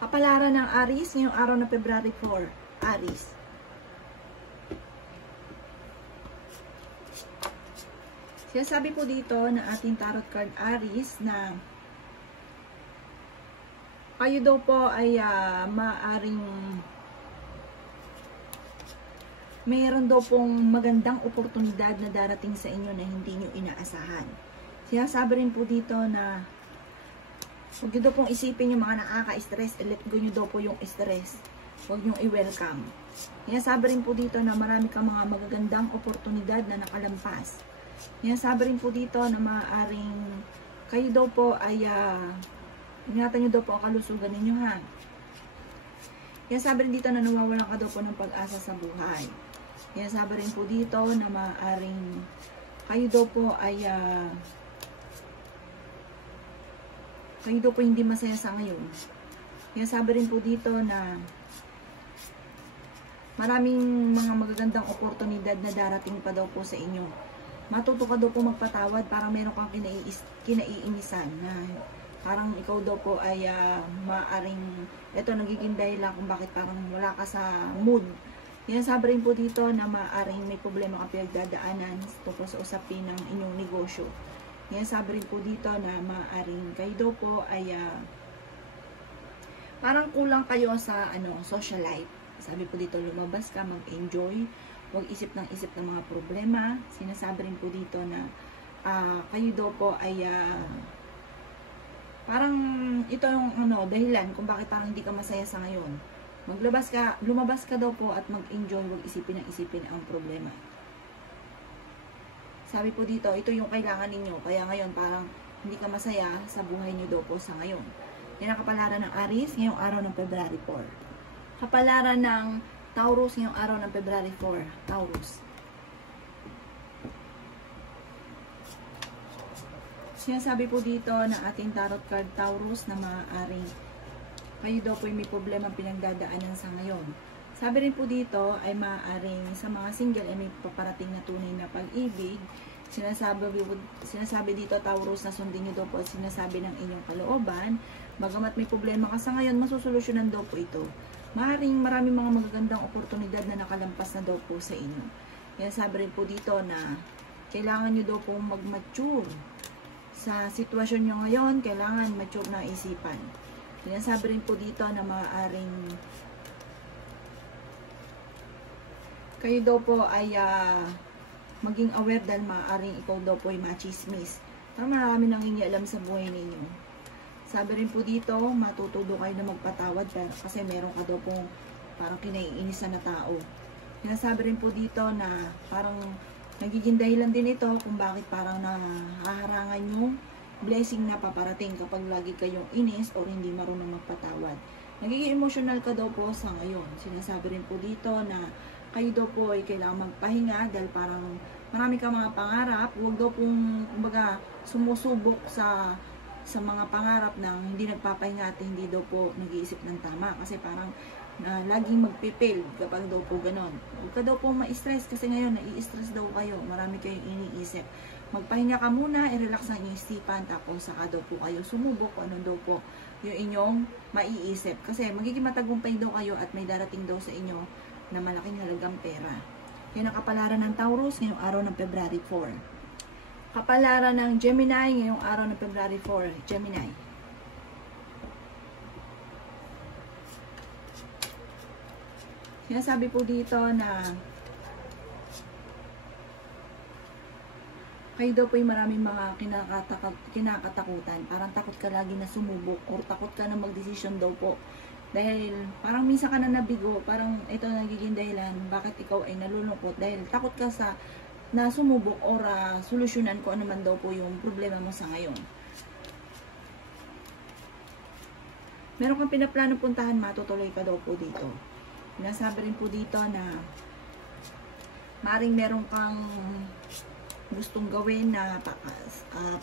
Kapalaran ng Aries ngayong araw na February 4. Aries. Sinasabi po dito ng ating tarot card Aries na kayo daw po ay maaring mayroon daw pong magandang oportunidad na darating sa inyo na hindi nyo inaasahan. Sinasabi rin po dito na huwag nyo daw pong isipin yung mga nakaka-stress, let go nyo daw po yung stress. Huwag nyo i-welcome. Sinasabi rin po dito na marami kang mga magagandang oportunidad na nakalampas. Sinasabi rin po dito na maaaring kayo daw po ay ingatan nyo daw po ang kalusugan ninyo, ha. Sinasabi rin dito na nawawalan ka daw po ng pag-asa sa buhay. Sinasabi rin po dito na maaaring kayo daw po ay kayo daw po hindi masaya sa ngayon. Sinasabi rin po dito na maraming mga magagandang oportunidad na darating pa daw po sa inyo. Matuto ka daw po magpatawad, parang meron kang kinaiinisan na parang ikaw daw po ay maaring ito nagiging dahilan kung bakit parang wala ka sa mood. Sinasabi rin po dito na maaring may problema kang pinagdadaanan tungkol sa usapin ng inyong negosyo. Sinasabi rin po dito na maaring kayo daw po ay parang kulang kayo sa social life. Sabi po dito, lumabas ka, mag-enjoy, huwag isip ng mga problema. Sinasabi rin po dito na kayo daw po ay parang ito yung dahilan kung bakit parang hindi ka masaya sa ngayon. Lumabas ka daw po at mag-enjoy, huwag isipin ang problema. Sabi po dito, ito yung kailangan ninyo. Kaya ngayon parang hindi ka masaya sa buhay niyo daw po sa ngayon. Yan ang kapalaran ng Aries ngayong araw ng February 4. Kapalaran ng Taurus ngayong araw ng February 4. Taurus. Sinasabi po dito na ating tarot card Taurus na maaaring kayo daw po may problema pinagdadaanan sa ngayon. Sabi rin po dito ay maaaring sa mga single ay may paparating na tunay na pag-ibig. Sinasabi dito Taurus na sundin nyo daw po at sinasabi ng inyong kalooban. Bagamat may problema ka sa ngayon, masusolusyonan daw po ito. Maaaring maraming mga magagandang oportunidad na nakalampas na daw po sa inyo. Sinasabi rin po dito na kailangan nyo daw po mag-mature. Sa sitwasyon nyo ngayon, kailangan mature na isipan. Sinasabi rin po dito na maaaring kayo daw po ay maging aware dahil maaaring ikaw daw po ay machismis. Parang marami nangingialam sa buhay ninyo. Sabi rin po dito, matututo kayo na magpatawad kasi meron ka daw pong parang kinaiinisan na tao. Sinasabi rin po dito na parang nagiging dahilan din ito kung bakit parang nahaharangan yung blessing na paparating kapag lagi kayong inis o hindi marunong magpatawad. Nagiging emotional ka daw po sa ngayon. Sinasabi rin po dito na kayo daw po ay kailangan magpahinga dahil parang marami kang mga pangarap. Huwag daw pong kumbaga sumusubok sa mga pangarap na hindi nagpapahinga at hindi daw po nag-iisip ng tama. Kasi parang laging magpipill kapag daw po ganon. Huwag ka daw po ma-stress kasi ngayon nai-stress daw kayo. Marami kayong iniisip. Magpahinga ka muna, i-relax ang inyong isipan, tapos saka daw po kayo sumubok kung ano daw po yung inyong maiisip. Kasi magiging matagumpay daw kayo at may darating daw sa inyo na malaking halagang pera. Yan ang kapalaran ng Taurus ngayong araw ng February 4. Kapalaran ng Gemini ngayong araw ng February 4. Gemini. Sinasabi po dito na kayo daw po yung maraming mga kinakatakutan. Parang takot ka lagi na sumubok or takot ka na magdesisyon daw po. Dahil parang minsan ka na nabigo, parang ito nagiging dahilan bakit ikaw ay nalulungkot. Dahil takot ka na sumubok or solusyonan ko ano man daw po yung problema mo sa ngayon. Meron kang pinaplano puntahan, matutuloy ka daw po dito. Nasabi rin po dito na maring meron kang gustong gawin na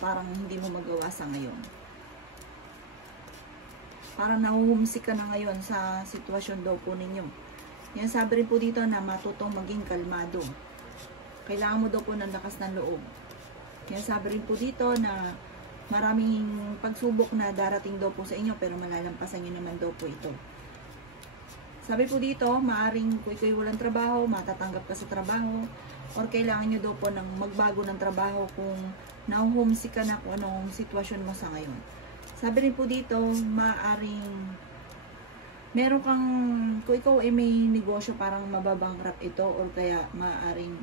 parang hindi mo magawa sa ngayon. Parang nahuhumsik ka na ngayon sa sitwasyon daw po ninyo. Yan sabi rin po dito na matutong maging kalmado. Kailangan mo daw po ng lakas ng loob. Yan sabi rin po dito na maraming pagsubok na darating daw po sa inyo, pero malalampasan nyo naman daw po ito. Sabi po dito, maaring kung ikaw walang trabaho, matatanggap ka sa trabaho, or kailangan nyo daw po ng magbago ng trabaho kung na-homesick ka na kung anong sitwasyon mo sa ngayon. Sabi rin po dito, maaring meron kang, kung ikaw ay may negosyo, parang mababankrupt ito, or kaya maaring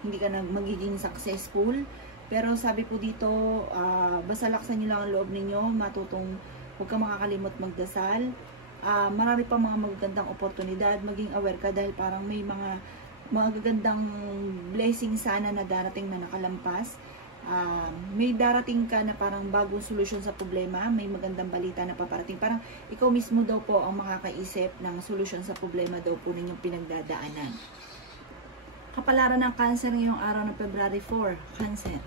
hindi ka na magiging successful. Pero sabi po dito, basta laksan nyo lang ang loob ninyo, matutong huwag kang makakalimot magdasal. Marami pa mga magagandang oportunidad, maging aware ka dahil parang may mga magagandang blessing sana na darating na nakalampas. May darating ka na parang bagong solusyon sa problema, may magandang balita na paparating. Parang ikaw mismo daw po ang makakaisip ng solusyon sa problema daw po ninyong pinagdadaanan. Kapalaran ng Cancer ngayong araw ng February 4, Cancer.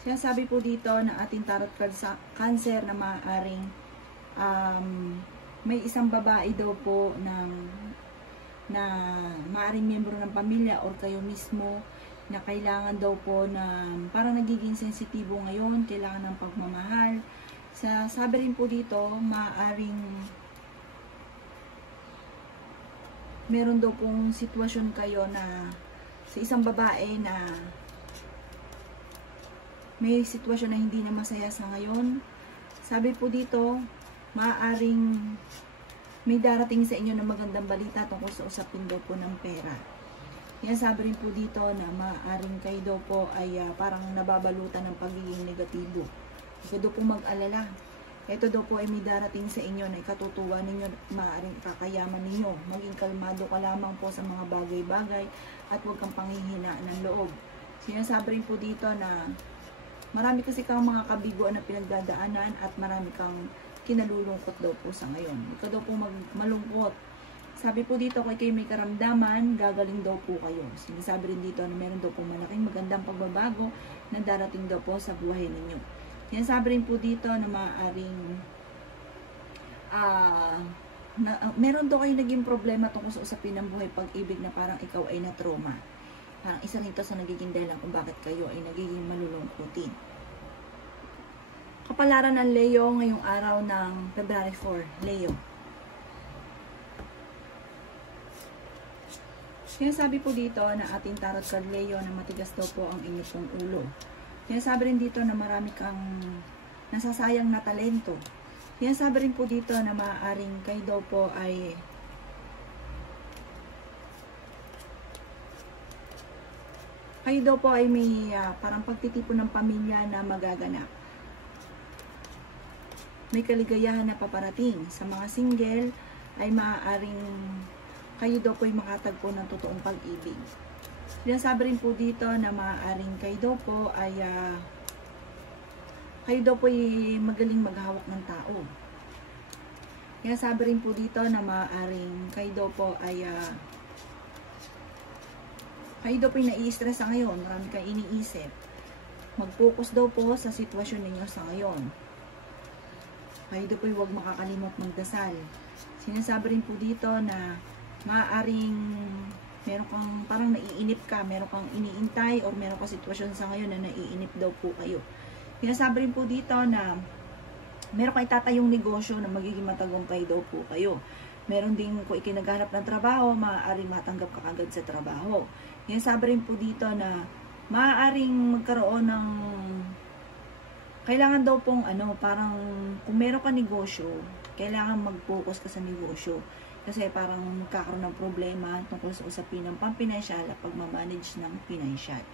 Sinasabi po dito ng ating tarot card sa Cancer na maaaring may isang babae daw po na maaaring miyembro ng pamilya or kayo mismo na kailangan daw po na parang nagiging sensitibo ngayon, kailangan ng pagmamahal. Sabi rin po dito, maaaring meron daw pong sitwasyon kayo na sa isang babae na may sitwasyon na hindi na masaya sa ngayon. Sabi po dito, maaaring may darating sa inyo na magandang balita tungkol sa usapin daw po ng pera. Yan, sabi rin po dito na maaaring kayo daw po ay parang nababalutan ng pagiging negatibo. Huwag daw po mag-alala. Ito daw po ay may darating sa inyo na ikatutuwa ninyo, maaaring kakayaman ninyo. Maging kalmado ka lamang po sa mga bagay-bagay at huwag kang panghihinaan ng loob. Sinasabi rin po dito na marami kasi kang mga kabiguan na pinagdadaanan at marami kang kinalulungkot daw po sa ngayon. Ikaw daw po malungkot. Sabi po dito, kung kayo may karamdaman, gagaling daw po kayo. Sinasabi rin dito na meron daw po malaking magandang pagbabago na darating daw po sa buhay ninyo. Yan, sabi rin po dito na maaaring meron daw kayo naging problema tungkol sa usapin ng buhay pag-ibig na parang ikaw ay na-trauma. Parang isa rin ito sa nagiging dahilan kung bakit kayo ay nagiging malulungkutin. Kapalaran ng Leo ngayong araw ng February 4, Leo. Sinasabi po dito na ating tarot card Leo na matigas daw po ang inyong pong ulo. Sinasabi rin dito na marami kang nasasayang na talento. Sinasabi rin po dito na maaaring kayo daw po ay may parang pagtitipon ng pamilya na magaganap. May kaligayahan na paparating. Sa mga single ay maaaring kayo daw po ay makatagpo ng totoong pag-ibig. Sinasabi rin po dito na maaaring kayo daw po ay magaling maghawak ng tao. Sinasabi rin po dito na maaaring kayo daw po ay nai-stress sa ngayon, marami kang iniisip. Mag-focus daw po sa sitwasyon ninyo sa ngayon. Kayo daw po huwag makakalimot magdasal. Sinasabi rin po dito na maaaring meron kang parang naiinip ka, meron kang iniintay or meron kang sitwasyon sa ngayon na naiinip daw po kayo. Sinasabi rin po dito na meron kang itatayong negosyo na magiging matagumpay daw po kayo. Meron din kung ikinaghanap ng trabaho, maaaring matanggap ka agad sa trabaho. Sinasabi rin po dito na maaaring magkaroon ng kailangan daw pong parang kung meron ka negosyo, kailangan mag-focus ka sa negosyo. Kasi parang magkakaroon ng problema tungkol sa usapin ng pampinansyal at pagmamanage ng pinansyal.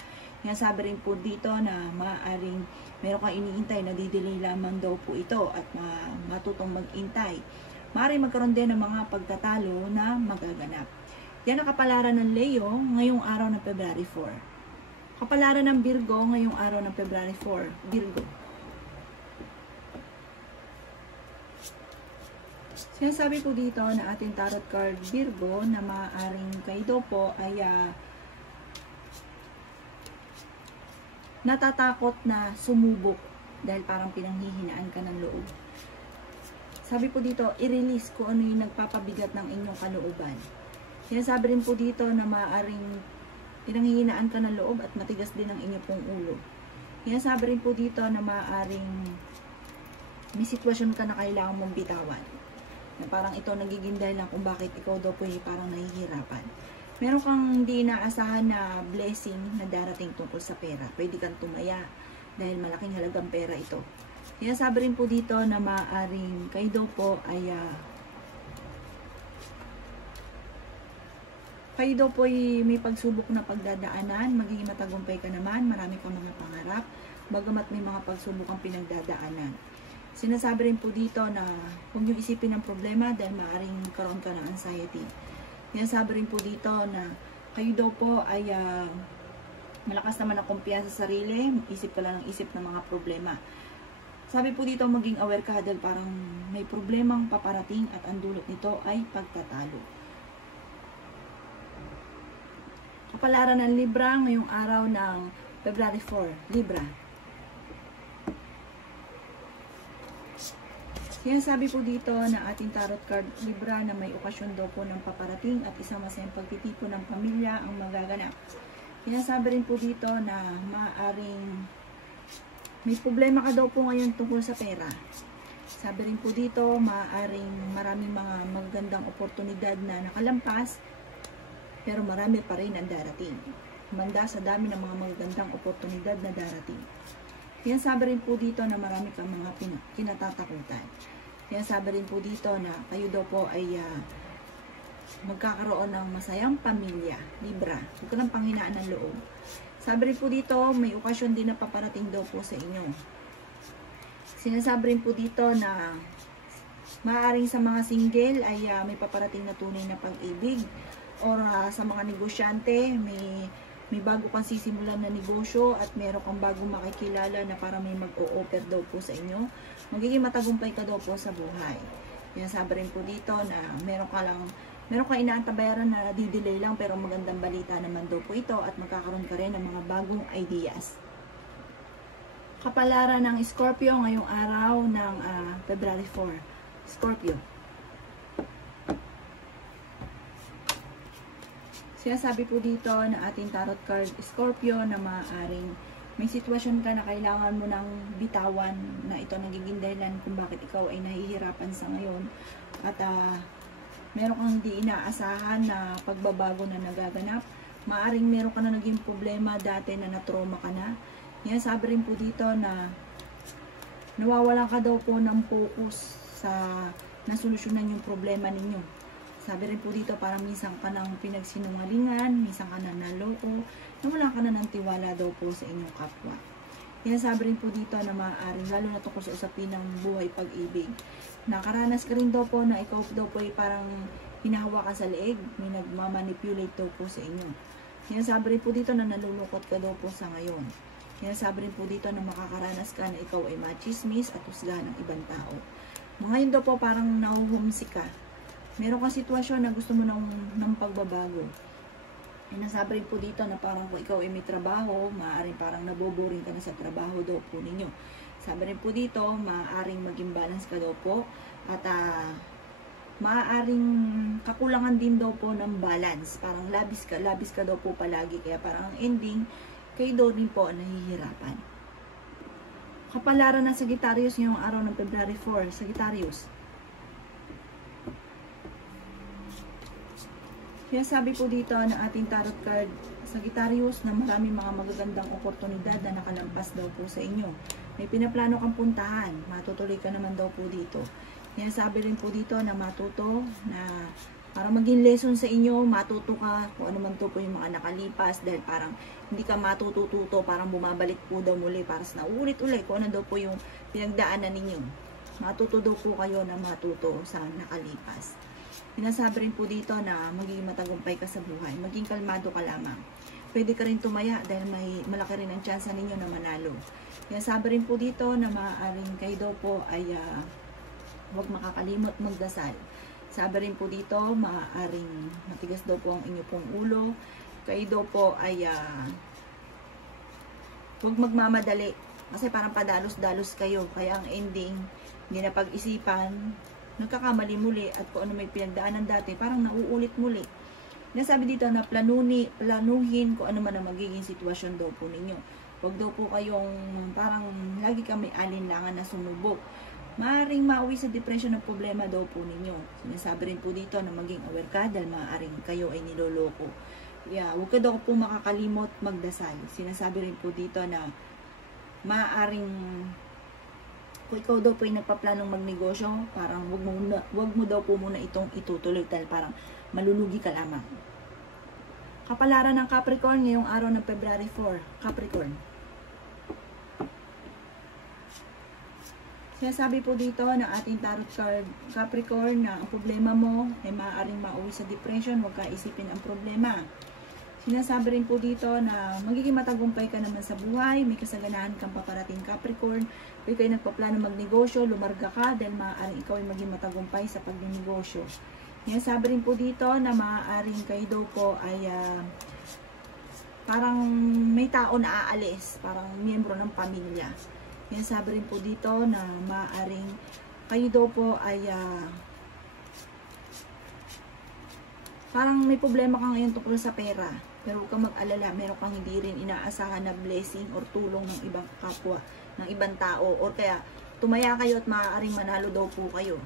Sinasabi rin po dito na maaaring meron kang iniintay, nadidelay lamang daw po ito at matutong mag-intay. Maaaring magkaroon din ng mga pagtatalo na magaganap. Yan ang kapalaran ng Leo ngayong araw ng February 4. Kapalaran ng Virgo ngayong araw ng February 4. Virgo. Sinasabi po dito na ating tarot card Virgo na maaaring kayo daw po ay natatakot na sumubok dahil parang pinanghihinaan ka ng loob. Sabi po dito, i-release kung ano yung nagpapabigat ng inyong kalooban. Sinasabi rin po dito na maaaring pinanghihinaan ka ng loob at matigas din ang inyo pong ulo. Yan, sabi rin po dito na maaaring may sitwasyon ka na kailangan mong bitawan. Na parang ito nagiging dahilan kung bakit ikaw daw po ay parang nahihirapan. Meron kang hindi inaasahan na blessing na darating tungkol sa pera. Pwede kang tumaya dahil malaking halagang pera ito. Kaya sabi rin po dito na maaaring kayo daw po ay may pagsubok na pagdadaanan, magiging matagumpay ka naman, marami kang mga pangarap, bagamat may mga pagsubok ang pinagdadaanan. Sinasabi rin po dito na huwag niyo isipin ang problema dahil maaaring karoon ka ng anxiety. Sinasabi rin po dito na kayo daw po ay malakas naman ang kumpiyansa sa sarili, isip ka lang ng isip ng mga problema. Sabi po dito maging aware ka dahil parang may problemang paparating at ang dulot nito ay pagtatalo. Kapalaran ng Libra ngayong araw ng February 4, Libra. Yan, sabi po dito na ating tarot card Libra na may okasyon daw po ng paparating at isang masayang pagtitipon ng pamilya ang magaganap. Yan, sabi rin po dito na maaaring may problema ka daw po ngayon tungkol sa pera. Sabi rin po dito maaaring maraming mga magagandang oportunidad na nakalampas pero marami pa rin ang darating. Manda sa dami ng mga magagandang oportunidad na darating. Yan, sabi rin po dito na marami kang mga kinatatakutan. Yan, sabi rin po dito na kayo daw po ay magkakaroon ng masayang pamilya. Libra, huwag ka ng panghinaan ng loob. Sabi rin po dito, may okasyon din na paparating daw po sa inyo. Sinasabi rin po dito na maaaring sa mga single ay may paparating na tunay na pag-ibig. Or sa mga negosyante, may bago kang sisimulan na negosyo at meron kang bagong makikilala na para may mag-o-offer daw po sa inyo. Magiging matagumpay ka daw po sa buhay. Yan, sabi rin po dito na meron ka inaantabayaran na di-delay lang pero magandang balita naman daw po ito at magkakaroon ka rin ng mga bagong ideas. Kapalaran ng Scorpio ngayong araw ng February 4. Scorpio. Sinasabi po dito na ating tarot card Scorpio na maaaring may sitwasyon ka na kailangan mo ng bitawan na ito nagiging dahilan kung bakit ikaw ay nahihirapan sa ngayon at meron kang hindi inaasahan na pagbabago na nagaganap. Maaaring meron ka na naging problema dati na na-trauma ka na. Yan, sabi rin po dito na nawawalan ka daw po ng focus sa nasolusyonan yung problema ninyo. Sabi rin po dito, parang minsan ka ng pinagsinungalingan, minsan ka na naloko, nawala ka na ng tiwala daw po sa inyong kapwa. Yan, sabi rin po dito na maaaring, lalo na tungkol sa usapin ng buhay pag-ibig. Nakaranas ka rin daw po na ikaw daw po ay parang hinahawakan sa leeg, may nagmamanipulate daw po sa inyo. Yan, sabi rin po dito na nalulungkot ka daw po sa ngayon. Yan, sabi rin po dito na makakaranas ka na ikaw ay machismis at husgahan ng ibang tao. Ngayon daw po parang nahuhumsik ka. Meron kang sitwasyon na gusto mo ng pagbabago. E nasabi rin po dito na parang kung ikaw ay may trabaho, maaaring parang naboboring ka na sa trabaho daw po ninyo. Sabi rin po dito, maaaring maging balance ka daw po. At maaaring kakulangan din daw po ng balance. Parang labis ka daw po palagi. Kaya parang ang ending, kayo daw din po nahihirapan. Kapalaran ng Sagittarius ngayong araw ng February 4. Sagittarius. Kaya sabi po dito na ating tarot card Sagittarius na maraming mga magagandang oportunidad na nakalampas daw po sa inyo. May pinaplano kang puntahan, matutuloy ka naman daw po dito. Kaya sabi rin po dito na matuto na para maging lesson sa inyo, matuto ka kung ano man to po yung mga nakalipas dahil parang hindi ka matututo, parang bumabalik po daw muli para sa naulit-ulit kung ano daw po yung pinagdaanan ninyo. Matuto daw po kayo na matuto sa nakalipas. Pinasabi rin po dito na magiging matagumpay ka sa buhay. Maging kalmado ka lamang. Pwede ka rin tumaya dahil may malaki rin ang tsansa ninyo na manalo. Kaya sabi rin po dito na maaaring kayo daw po ay huwag makakalimot magdasal. Sabi rin po dito, maaaring matigas daw po ang inyo pong ulo. Kayo daw po ay huwag magmamadali. Kasi parang padalos-dalos kayo. Kaya ang ending, hindi na pag-isipan, nagkakamali muli at kung ano may pinagdaanan dati, parang nauulit muli. Sinasabi dito na planuhin kung ano man ang magiging sitwasyon daw po ninyo. Huwag daw po kayong parang lagi kami alinlangan na sumubok. Maaaring mauwi sa depression ng problema daw po ninyo. Sinasabi rin po dito na maging aware ka dahil maaaring kayo ay niloloko. Huwag ka daw po makakalimot magdasal. Sinasabi rin po dito na maaaring kung ikaw daw po ay nagpaplanong magnegosyo, parang wag mo daw po muna itong itutuloy dahil parang malulugi ka lamang. Kapalaran ng Capricorn ngayong araw ng February 4. Capricorn. Sinasabi po dito ng ating tarot card, Capricorn, na ang problema mo ay maaaring mauwi sa depression, huwag ka isipin ang problema. Sinasabi rin po dito na magiging matagumpay ka naman sa buhay, may kasaganahan kang paparating Capricorn, kung kayo nagpaplano magnegosyo, lumarga ka dahil maaaring ikaw ay maging matagumpay sa pagnegosyo. Sinasabi rin po dito na maaaring kayo daw po ay parang may tao na aalis, parang miyembro ng pamilya. Sinasabi rin po dito na maaaring kayo daw po ay parang may problema ka ngayon tungkol sa pera. Pero huwag kang mag-alala, meron kang hindi rin inaasahan na blessing or tulong ng ibang kapwa, ng ibang tao. Or kaya tumaya kayo at maaaring manalo daw po kayo.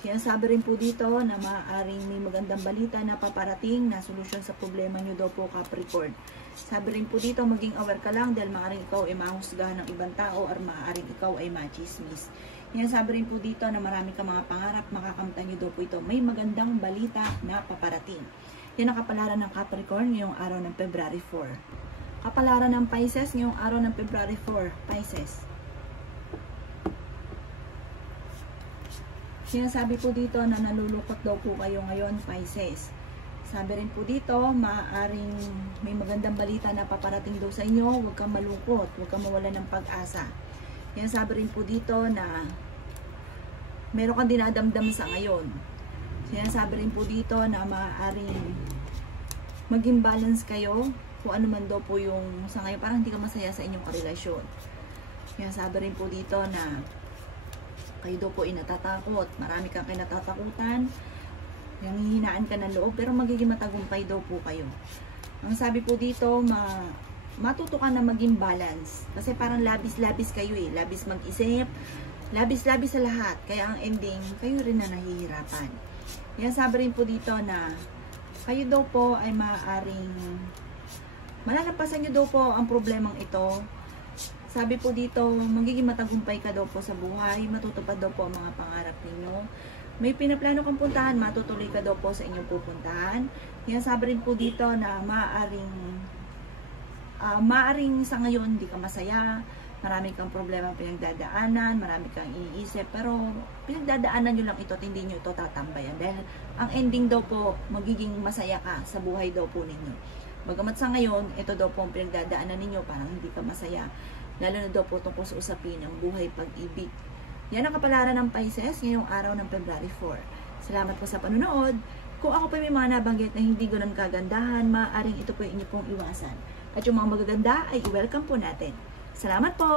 Sinasabi rin po dito na maaaring may magandang balita na paparating na solusyon sa problema nyo daw po, Capricorn. Sabi rin po dito, maging aware ka lang dahil maaaring ikaw ay mahusgahan ng ibang tao or maaaring ikaw ay machismis. Sinasabi rin po dito na marami ka mga pangarap, makakamtan nyo daw po ito. May magandang balita na paparating. Yan ang kapalaran ng Capricorn ngayong araw ng February 4. Kapalaran ng Pisces ngayong araw ng February 4. Pisces. Sinasabi po dito na nalulukot daw po kayo ngayon, Pisces. Sabi rin po dito, maaaring may magandang balita na paparating daw sa inyo, huwag kang malungkot, huwag kang mawala ng pag-asa. Sinasabi rin po dito na meron kang dinadamdam sa ngayon. Sinasabi rin po dito na maaaring maging balance kayo kung ano man daw po yung sa ngayon, parang hindi ka masaya sa inyong karelasyon. Sinasabi rin po dito na kayo daw po ay natatakot, marami kang kinatatakutan, nanghihinaan ka ng loob, pero magiging matagumpay daw po kayo. Ang sabi po dito, matuto ka na maging balance. Kasi parang labis-labis kayo eh. Labis mag-isip, labis-labis sa lahat. Kaya ang ending, kayo rin na nahihirapan. Yan sabi rin po dito na kayo daw po ay maaaring malalampasan nyo daw po ang problemang ito. Sabi po dito, magiging matagumpay ka daw po sa buhay, matutupad daw po ang mga pangarap ninyo. May pinaplano kang puntahan, matutuloy ka daw po sa inyong pupuntahan. Yan sabi rin po dito na maaaring sa ngayon hindi ka masaya, marami kang problema pinagdadaanan, marami kang iniisip, pero pinagdadaanan nyo lang ito at hindi nyo ito tatambayan. Dahil ang ending daw po, magiging masaya ka sa buhay daw po ninyo. Bagamat sa ngayon, ito daw po ang pinagdadaanan ninyo, parang hindi ka masaya. Lalo na daw po tungkol sa usapin ng buhay pag-ibig. Yan ang kapalaran ng Pisces ngayong araw ng February 4. Salamat po sa panunood. Kung ako po may mga nabanggit na hindi ganun kagandahan, maaaring ito po inyo pong iwasan. At yung mga magaganda ay i-welcome po natin. Salamat po!